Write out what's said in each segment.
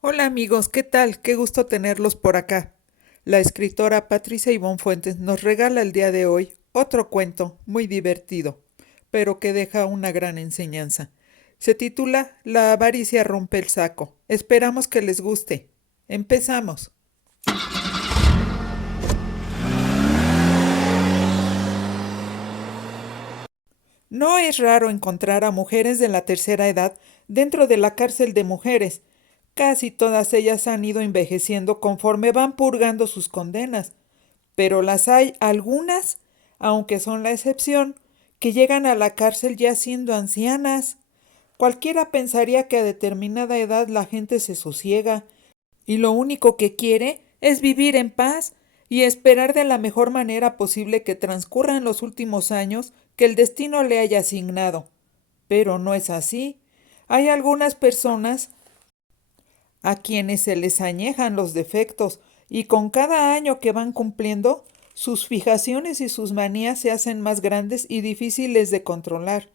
Hola amigos, ¿qué tal? Qué gusto tenerlos por acá. La escritora Patricia Ivonne Fuentes nos regala el día de hoy otro cuento muy divertido, pero que deja una gran enseñanza. Se titula La avaricia rompe el saco. Esperamos que les guste. Empezamos. No es raro encontrar a mujeres de la tercera edad dentro de la cárcel de mujeres. Casi todas ellas han ido envejeciendo conforme van purgando sus condenas. Pero las hay algunas, aunque son la excepción, que llegan a la cárcel ya siendo ancianas. Cualquiera pensaría que a determinada edad la gente se sosiega y lo único que quiere es vivir en paz y esperar de la mejor manera posible que transcurran los últimos años que el destino le haya asignado. Pero no es así. Hay algunas personas a quienes se les añejan los defectos y con cada año que van cumpliendo, sus fijaciones y sus manías se hacen más grandes y difíciles de controlar.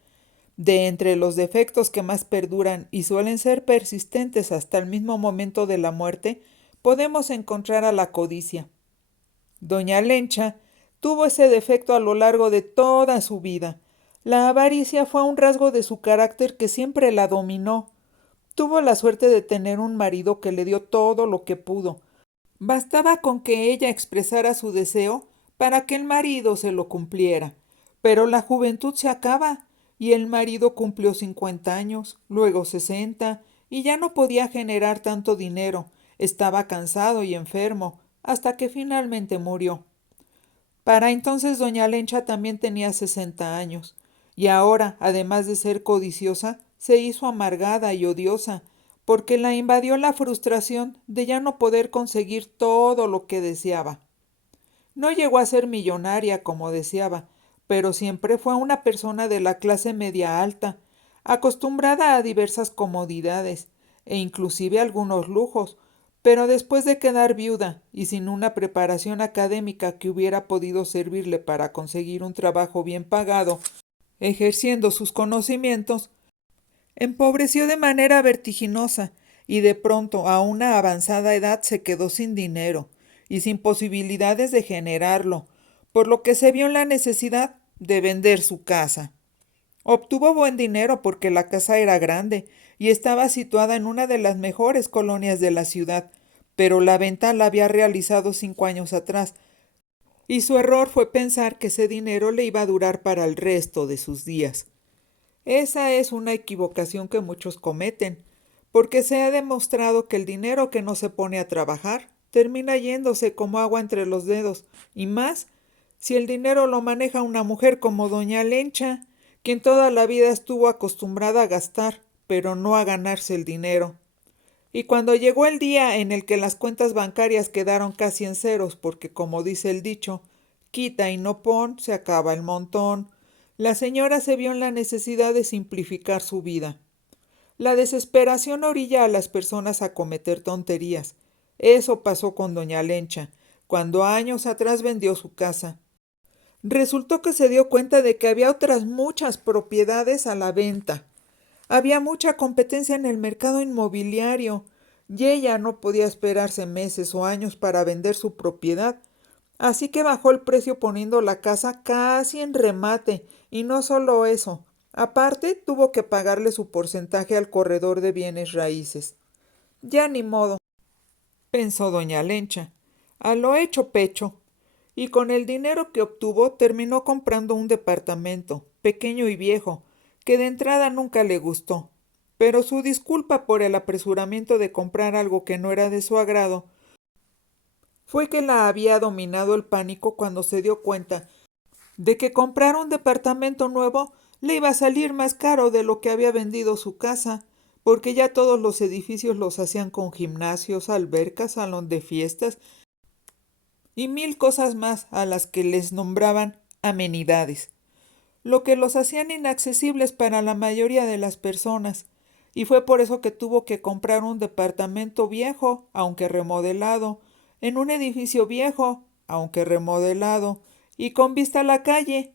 De entre los defectos que más perduran y suelen ser persistentes hasta el mismo momento de la muerte, podemos encontrar a la codicia. Doña Lencha tuvo ese defecto a lo largo de toda su vida. La avaricia fue un rasgo de su carácter que siempre la dominó. Tuvo la suerte de tener un marido que le dio todo lo que pudo. Bastaba con que ella expresara su deseo para que el marido se lo cumpliera. Pero la juventud se acaba y el marido cumplió 50 años, luego 60, y ya no podía generar tanto dinero. Estaba cansado y enfermo, hasta que finalmente murió. Para entonces doña Lencha también tenía 60 años, y ahora, además de ser codiciosa, se hizo amargada y odiosa, porque la invadió la frustración de ya no poder conseguir todo lo que deseaba. No llegó a ser millonaria como deseaba, pero siempre fue una persona de la clase media alta, acostumbrada a diversas comodidades e inclusive algunos lujos, pero después de quedar viuda y sin una preparación académica que hubiera podido servirle para conseguir un trabajo bien pagado, ejerciendo sus conocimientos, empobreció de manera vertiginosa y de pronto a una avanzada edad se quedó sin dinero y sin posibilidades de generarlo, por lo que se vio en la necesidad de vender su casa. Obtuvo buen dinero porque la casa era grande y estaba situada en una de las mejores colonias de la ciudad, pero la venta la había realizado 5 años atrás, y su error fue pensar que ese dinero le iba a durar para el resto de sus días. Esa es una equivocación que muchos cometen, porque se ha demostrado que el dinero que no se pone a trabajar termina yéndose como agua entre los dedos, y más si el dinero lo maneja una mujer como doña Lencha, quien toda la vida estuvo acostumbrada a gastar, pero no a ganarse el dinero. Y cuando llegó el día en el que las cuentas bancarias quedaron casi en ceros, porque como dice el dicho, quita y no pon, se acaba el montón, la señora se vio en la necesidad de simplificar su vida. La desesperación orilla a las personas a cometer tonterías. Eso pasó con doña Lencha, cuando años atrás vendió su casa. Resultó que se dio cuenta de que había otras muchas propiedades a la venta. Había mucha competencia en el mercado inmobiliario y ella no podía esperarse meses o años para vender su propiedad. Así que bajó el precio poniendo la casa casi en remate, y no solo eso, aparte tuvo que pagarle su porcentaje al corredor de bienes raíces. Ya ni modo, pensó doña Lencha, a lo hecho pecho, y con el dinero que obtuvo terminó comprando un departamento, pequeño y viejo, que de entrada nunca le gustó. Pero su disculpa por el apresuramiento de comprar algo que no era de su agrado fue que la había dominado el pánico cuando se dio cuenta de que comprar un departamento nuevo le iba a salir más caro de lo que había vendido su casa, porque ya todos los edificios los hacían con gimnasios, albercas, salón de fiestas y mil cosas más a las que les nombraban amenidades, lo que los hacían inaccesibles para la mayoría de las personas, y fue por eso que tuvo que comprar un departamento viejo, aunque remodelado, en un edificio viejo, aunque remodelado, y con vista a la calle,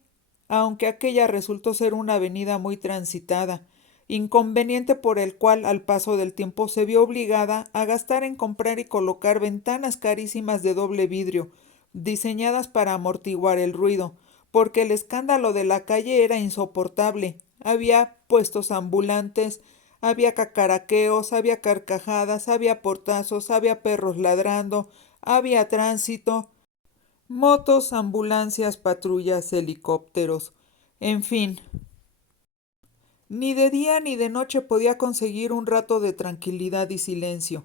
aunque aquella resultó ser una avenida muy transitada, inconveniente por el cual al paso del tiempo se vio obligada a gastar en comprar y colocar ventanas carísimas de doble vidrio, diseñadas para amortiguar el ruido, porque el escándalo de la calle era insoportable. Había puestos ambulantes, había cacaraqueos, había carcajadas, había portazos, había perros ladrando, había tránsito, motos, ambulancias, patrullas, helicópteros, en fin. Ni de día ni de noche podía conseguir un rato de tranquilidad y silencio.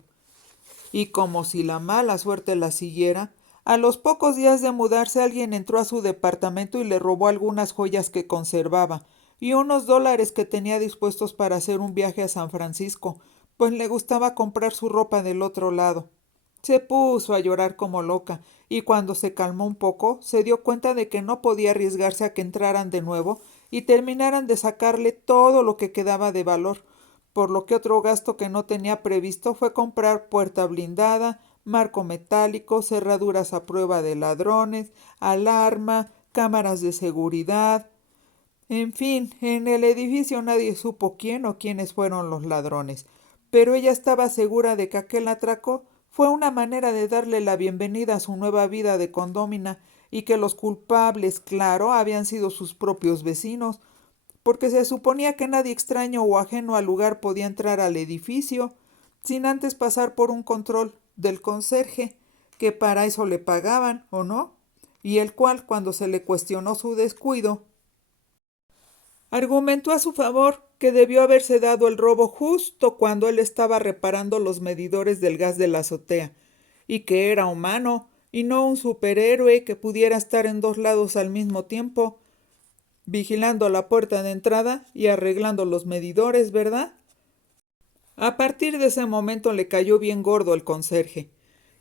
Y como si la mala suerte la siguiera, a los pocos días de mudarse alguien entró a su departamento y le robó algunas joyas que conservaba y unos dólares que tenía dispuestos para hacer un viaje a San Francisco, pues le gustaba comprar su ropa del otro lado. Se puso a llorar como loca, y cuando se calmó un poco, se dio cuenta de que no podía arriesgarse a que entraran de nuevo y terminaran de sacarle todo lo que quedaba de valor, por lo que otro gasto que no tenía previsto fue comprar puerta blindada, marco metálico, cerraduras a prueba de ladrones, alarma, cámaras de seguridad. En fin, en el edificio nadie supo quién o quiénes fueron los ladrones, pero ella estaba segura de que aquel atraco fue una manera de darle la bienvenida a su nueva vida de condómina y que los culpables, claro, habían sido sus propios vecinos, porque se suponía que nadie extraño o ajeno al lugar podía entrar al edificio sin antes pasar por un control del conserje, que para eso le pagaban, ¿o no? Y el cual, cuando se le cuestionó su descuido, argumentó a su favor que debió haberse dado el robo justo cuando él estaba reparando los medidores del gas de la azotea, y que era humano, y no un superhéroe que pudiera estar en dos lados al mismo tiempo, vigilando la puerta de entrada y arreglando los medidores, ¿verdad? A partir de ese momento le cayó bien gordo el conserje,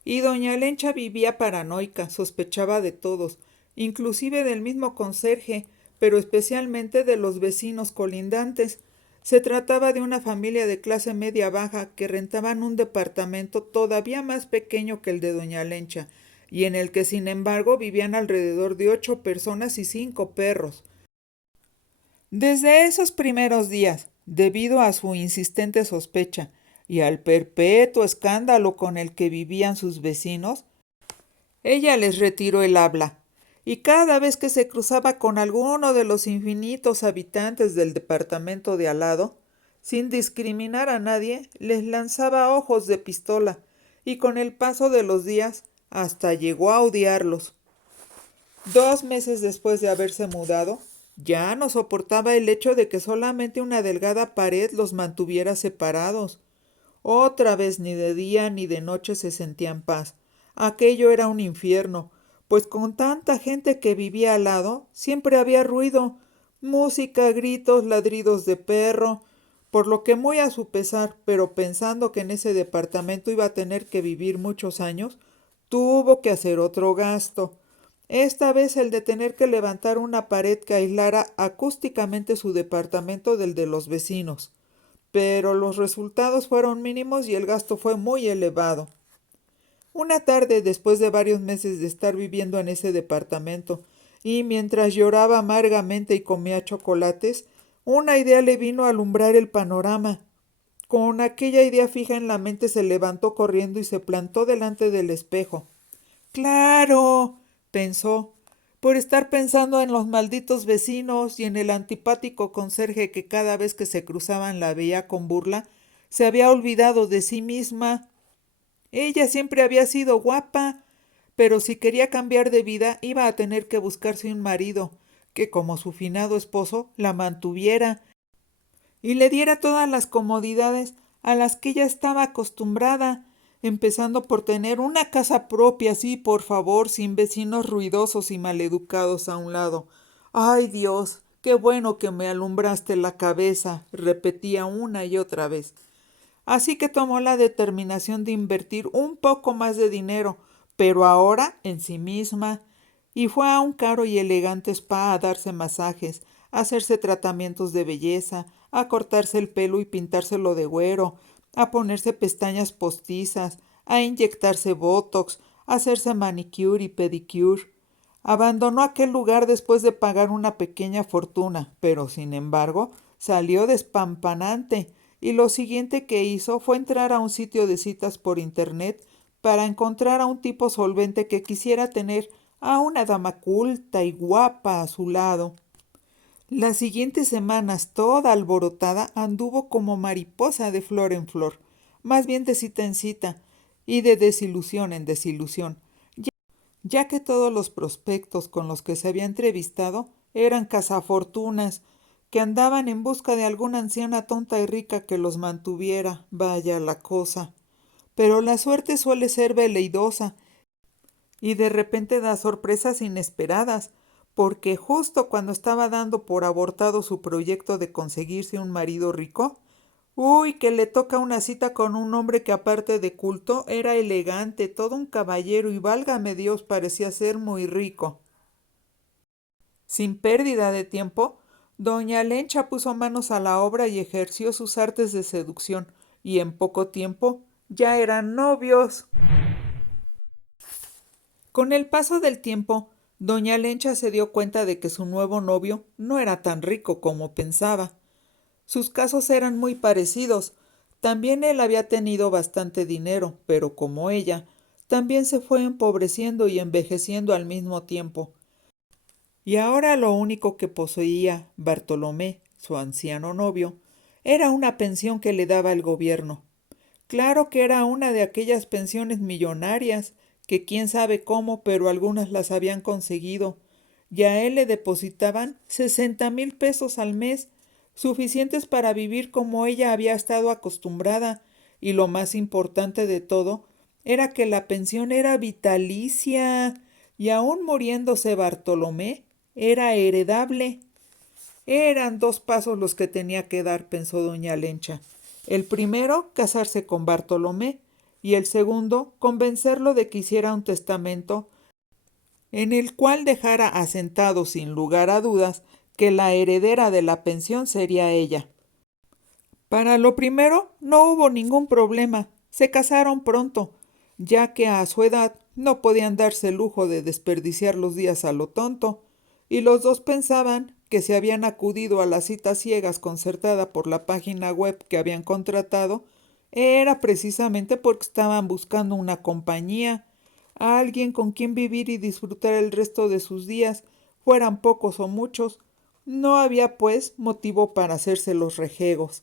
y doña Lencha vivía paranoica, sospechaba de todos, inclusive del mismo conserje, pero especialmente de los vecinos colindantes. Se trataba de una familia de clase media baja que rentaban un departamento todavía más pequeño que el de doña Lencha, y en el que sin embargo vivían alrededor de 8 personas y 5 perros. Desde esos primeros días, debido a su insistente sospecha y al perpetuo escándalo con el que vivían sus vecinos, ella les retiró el habla, y cada vez que se cruzaba con alguno de los infinitos habitantes del departamento de al lado, sin discriminar a nadie, les lanzaba ojos de pistola, y con el paso de los días hasta llegó a odiarlos. 2 meses después de haberse mudado, ya no soportaba el hecho de que solamente una delgada pared los mantuviera separados. Otra vez ni de día ni de noche se sentía en paz. Aquello era un infierno, pues con tanta gente que vivía al lado, siempre había ruido, música, gritos, ladridos de perro, por lo que muy a su pesar, pero pensando que en ese departamento iba a tener que vivir muchos años, tuvo que hacer otro gasto. Esta vez el de tener que levantar una pared que aislara acústicamente su departamento del de los vecinos. Pero los resultados fueron mínimos y el gasto fue muy elevado. Una tarde, después de varios meses de estar viviendo en ese departamento, y mientras lloraba amargamente y comía chocolates, una idea le vino a alumbrar el panorama. Con aquella idea fija en la mente se levantó corriendo y se plantó delante del espejo. ¡Claro!, pensó, por estar pensando en los malditos vecinos y en el antipático conserje que cada vez que se cruzaban la veía con burla, se había olvidado de sí misma. Ella siempre había sido guapa, pero si quería cambiar de vida iba a tener que buscarse un marido que, como su finado esposo, la mantuviera y le diera todas las comodidades a las que ella estaba acostumbrada, empezando por tener una casa propia, sí, por favor, sin vecinos ruidosos y maleducados a un lado. ¡Ay, Dios! ¡Qué bueno que me alumbraste la cabeza!, repetía una y otra vez. Así que tomó la determinación de invertir un poco más de dinero, pero ahora en sí misma, y fue a un caro y elegante spa a darse masajes, a hacerse tratamientos de belleza, a cortarse el pelo y pintárselo de güero, a ponerse pestañas postizas, a inyectarse botox, a hacerse manicure y pedicure. Abandonó aquel lugar después de pagar una pequeña fortuna, pero sin embargo, Salió despampanante y lo siguiente que hizo fue entrar a un sitio de citas por internet para encontrar a un tipo solvente que quisiera tener a una dama culta y guapa a su lado. Las siguientes semanas, toda alborotada, anduvo como mariposa de flor en flor, más bien de cita en cita, y de desilusión en desilusión, ya que todos los prospectos con los que se había entrevistado eran cazafortunas, que andaban en busca de alguna anciana tonta y rica que los mantuviera. Vaya la cosa. Pero la suerte suele ser veleidosa y de repente da sorpresas inesperadas, porque justo cuando estaba dando por abortado su proyecto de conseguirse un marido rico, uy, que le toca una cita con un hombre que aparte de culto era elegante, todo un caballero y válgame Dios, parecía ser muy rico. Sin pérdida de tiempo, doña Lencha puso manos a la obra y ejerció sus artes de seducción, y en poco tiempo ya eran novios. Con el paso del tiempo, doña Lencha se dio cuenta de que su nuevo novio no era tan rico como pensaba. Sus casos eran muy parecidos. También él había tenido bastante dinero, pero como ella, también se fue empobreciendo y envejeciendo al mismo tiempo. Y ahora lo único que poseía Bartolomé, su anciano novio, era una pensión que le daba el gobierno. Claro que era una de aquellas pensiones millonarias, que quién sabe cómo, pero algunas las habían conseguido, y a él le depositaban 60,000 pesos al mes, suficientes para vivir como ella había estado acostumbrada, y lo más importante de todo era que la pensión era vitalicia, y aun muriéndose Bartolomé, era heredable. Eran 2 pasos los que tenía que dar, pensó doña Lencha. El primero, casarse con Bartolomé, y el segundo, convencerlo de que hiciera un testamento en el cual dejara asentado sin lugar a dudas que la heredera de la pensión sería ella. Para lo primero, no hubo ningún problema. Se casaron pronto, ya que a su edad no podían darse el lujo de desperdiciar los días a lo tonto, y los dos pensaban que si habían acudido a las citas ciegas concertada por la página web que habían contratado, era precisamente porque estaban buscando una compañía, a alguien con quien vivir y disfrutar el resto de sus días, fueran pocos o muchos. No había, pues, motivo para hacerse los rejegos.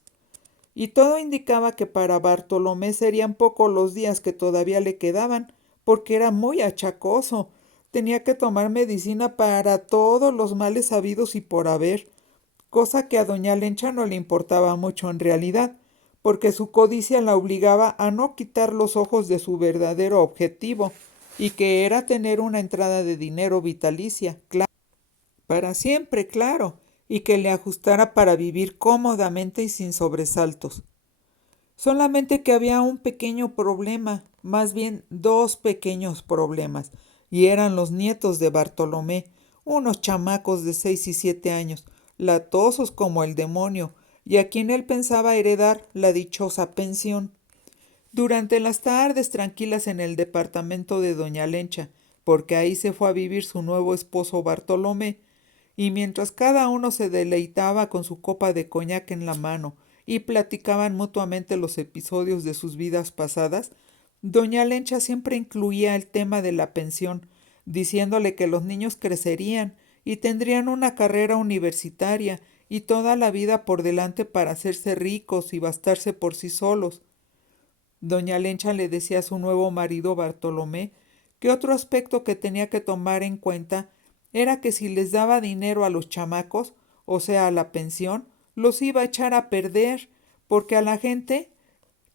Y todo indicaba que para Bartolomé serían pocos los días que todavía le quedaban, porque era muy achacoso. Tenía que tomar medicina para todos los males habidos y por haber, cosa que a doña Lencha no le importaba mucho en realidad, porque su codicia la obligaba a no quitar los ojos de su verdadero objetivo, y que era tener una entrada de dinero vitalicia, para siempre, claro, y que le ajustara para vivir cómodamente y sin sobresaltos. Solamente que había un pequeño problema, más bien 2 pequeños problemas, y eran los nietos de Bartolomé, unos chamacos de 6 y 7 años, latosos como el demonio, y a quien él pensaba heredar la dichosa pensión. Durante las tardes tranquilas en el departamento de doña Lencha, porque ahí se fue a vivir su nuevo esposo Bartolomé, y mientras cada uno se deleitaba con su copa de coñac en la mano y platicaban mutuamente los episodios de sus vidas pasadas, doña Lencha siempre incluía el tema de la pensión, diciéndole que los niños crecerían y tendrían una carrera universitaria y toda la vida por delante para hacerse ricos y bastarse por sí solos. Doña Lencha le decía a su nuevo marido Bartolomé que otro aspecto que tenía que tomar en cuenta era que si les daba dinero a los chamacos, o sea, a la pensión, los iba a echar a perder, porque a la gente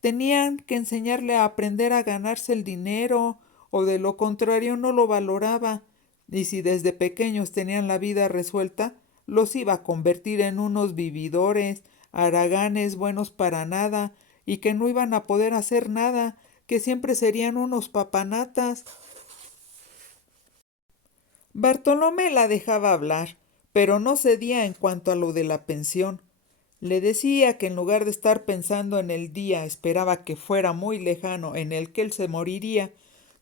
tenían que enseñarle a aprender a ganarse el dinero, o de lo contrario no lo valoraba, y si desde pequeños tenían la vida resuelta, los iba a convertir en unos vividores, haraganes buenos para nada, y que no iban a poder hacer nada, que siempre serían unos papanatas. Bartolomé la dejaba hablar, pero no cedía en cuanto a lo de la pensión. Le decía que en lugar de estar pensando en el día, esperaba que fuera muy lejano en el que él se moriría,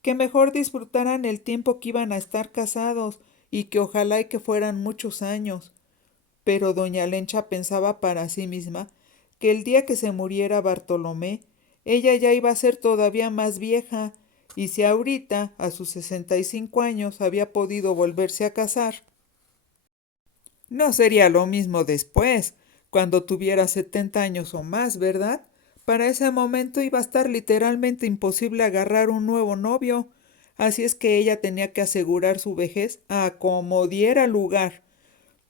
que mejor disfrutaran el tiempo que iban a estar casados y que ojalá y que fueran muchos años. Pero doña Lencha pensaba para sí misma que el día que se muriera Bartolomé, ella ya iba a ser todavía más vieja, y si ahorita, a sus 65 años, había podido volverse a casar, no sería lo mismo después, cuando tuviera 70 años o más, ¿verdad? Para ese momento iba a estar literalmente imposible agarrar un nuevo novio, así es que ella tenía que asegurar su vejez a como diera lugar,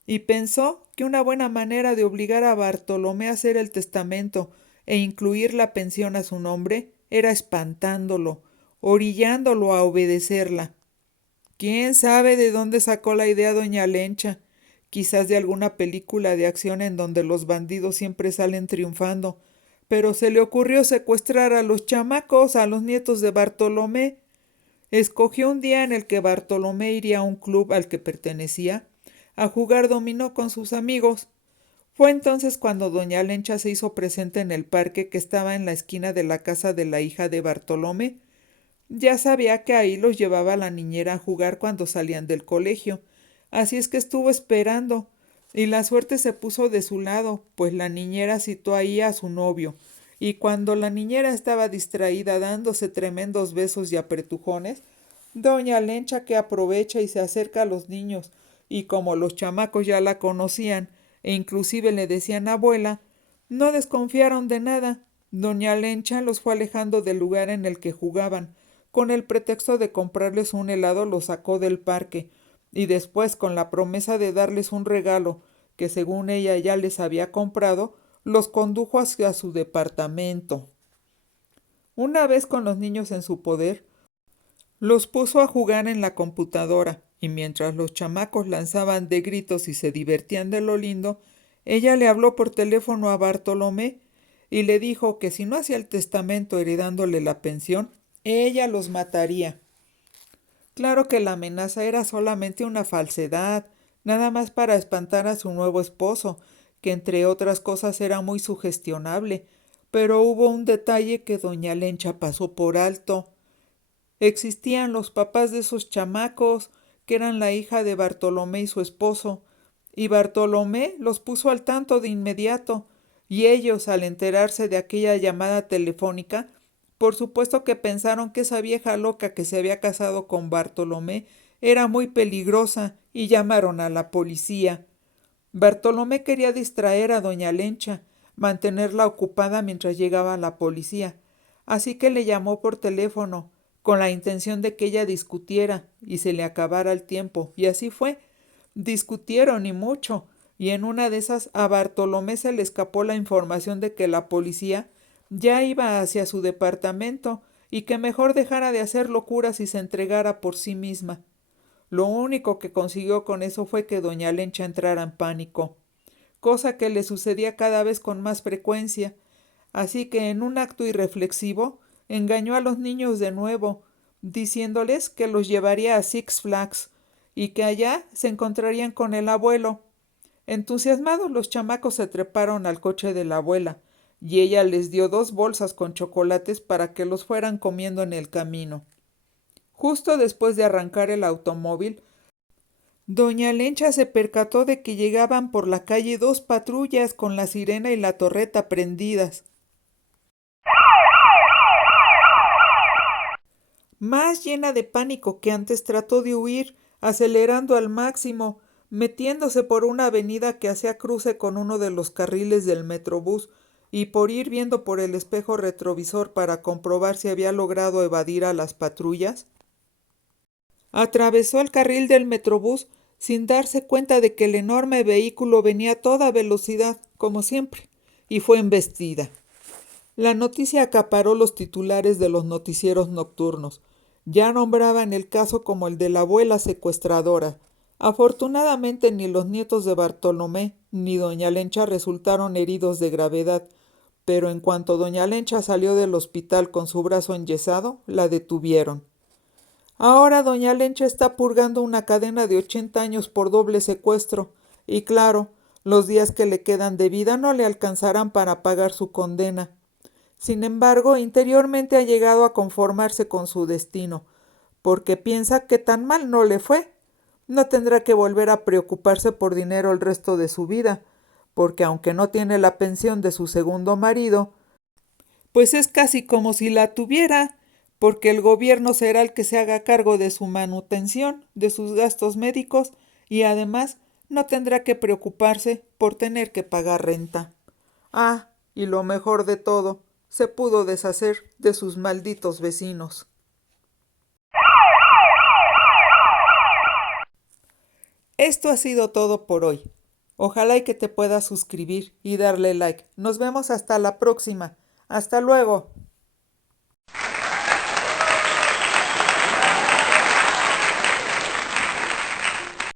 y pensó que una buena manera de obligar a Bartolomé a hacer el testamento e incluir la pensión a su nombre era espantándolo, orillándolo a obedecerla. ¿Quién sabe de dónde sacó la idea doña Lencha? Quizás de alguna película de acción en donde los bandidos siempre salen triunfando, pero se le ocurrió secuestrar a los chamacos, a los nietos de Bartolomé. Escogió un día en el que Bartolomé iría a un club al que pertenecía a jugar dominó con sus amigos. Fue entonces cuando doña Lencha se hizo presente en el parque que estaba en la esquina de la casa de la hija de Bartolomé. Ya sabía que ahí los llevaba la niñera a jugar cuando salían del colegio, así es que estuvo esperando, y la suerte se puso de su lado, pues la niñera citó ahí a su novio, y cuando la niñera estaba distraída dándose tremendos besos y apretujones, doña Lencha que aprovecha y se acerca a los niños, y como los chamacos ya la conocían, e inclusive le decían abuela, no desconfiaron de nada. Doña Lencha los fue alejando del lugar en el que jugaban, con el pretexto de comprarles un helado los sacó del parque, y después, con la promesa de darles un regalo que según ella ya les había comprado, los condujo hacia su departamento. Una vez con los niños en su poder, los puso a jugar en la computadora, y mientras los chamacos lanzaban de gritos y se divertían de lo lindo, ella le habló por teléfono a Bartolomé y le dijo que si no hacía el testamento heredándole la pensión, ella los mataría. Claro que la amenaza era solamente una falsedad, nada más para espantar a su nuevo esposo, que entre otras cosas era muy sugestionable, pero hubo un detalle que doña Lencha pasó por alto. Existían los papás de esos chamacos, que eran la hija de Bartolomé y su esposo, y Bartolomé los puso al tanto de inmediato, y ellos, al enterarse de aquella llamada telefónica, por supuesto que pensaron que esa vieja loca que se había casado con Bartolomé era muy peligrosa y llamaron a la policía. Bartolomé quería distraer a doña Lencha, mantenerla ocupada mientras llegaba la policía, así que le llamó por teléfono, con la intención de que ella discutiera y se le acabara el tiempo, y así fue. Discutieron y mucho, y en una de esas a Bartolomé se le escapó la información de que la policía ya iba hacia su departamento y que mejor dejara de hacer locuras y se entregara por sí misma. Lo único que consiguió con eso fue que doña Lencha entrara en pánico, cosa que le sucedía cada vez con más frecuencia, así que en un acto irreflexivo engañó a los niños de nuevo, diciéndoles que los llevaría a Six Flags y que allá se encontrarían con el abuelo. Entusiasmados los chamacos se treparon al coche de la abuela, y ella les dio 2 bolsas con chocolates para que los fueran comiendo en el camino. Justo después de arrancar el automóvil, doña Lencha se percató de que llegaban por la calle 2 patrullas con la sirena y la torreta prendidas. Más llena de pánico que antes, trató de huir, acelerando al máximo, metiéndose por una avenida que hacía cruce con uno de los carriles del Metrobús, y por ir viendo por el espejo retrovisor para comprobar si había logrado evadir a las patrullas, atravesó el carril del Metrobús sin darse cuenta de que el enorme vehículo venía a toda velocidad, como siempre, y fue embestida. La noticia acaparó los titulares de los noticieros nocturnos. Ya nombraban el caso como el de la abuela secuestradora. Afortunadamente ni los nietos de Bartolomé ni doña Lencha resultaron heridos de gravedad, pero en cuanto doña Lencha salió del hospital con su brazo enyesado, la detuvieron. Ahora doña Lencha está purgando una cadena de 80 años por doble secuestro, y claro, los días que le quedan de vida no le alcanzarán para pagar su condena. Sin embargo, interiormente ha llegado a conformarse con su destino, porque piensa que tan mal no le fue. No tendrá que volver a preocuparse por dinero el resto de su vida, porque aunque no tiene la pensión de su segundo marido, pues es casi como si la tuviera, porque el gobierno será el que se haga cargo de su manutención, de sus gastos médicos, y además no tendrá que preocuparse por tener que pagar renta. Ah, y lo mejor de todo, se pudo deshacer de sus malditos vecinos. Esto ha sido todo por hoy. Ojalá y que te puedas suscribir y darle like. Nos vemos hasta la próxima. Hasta luego.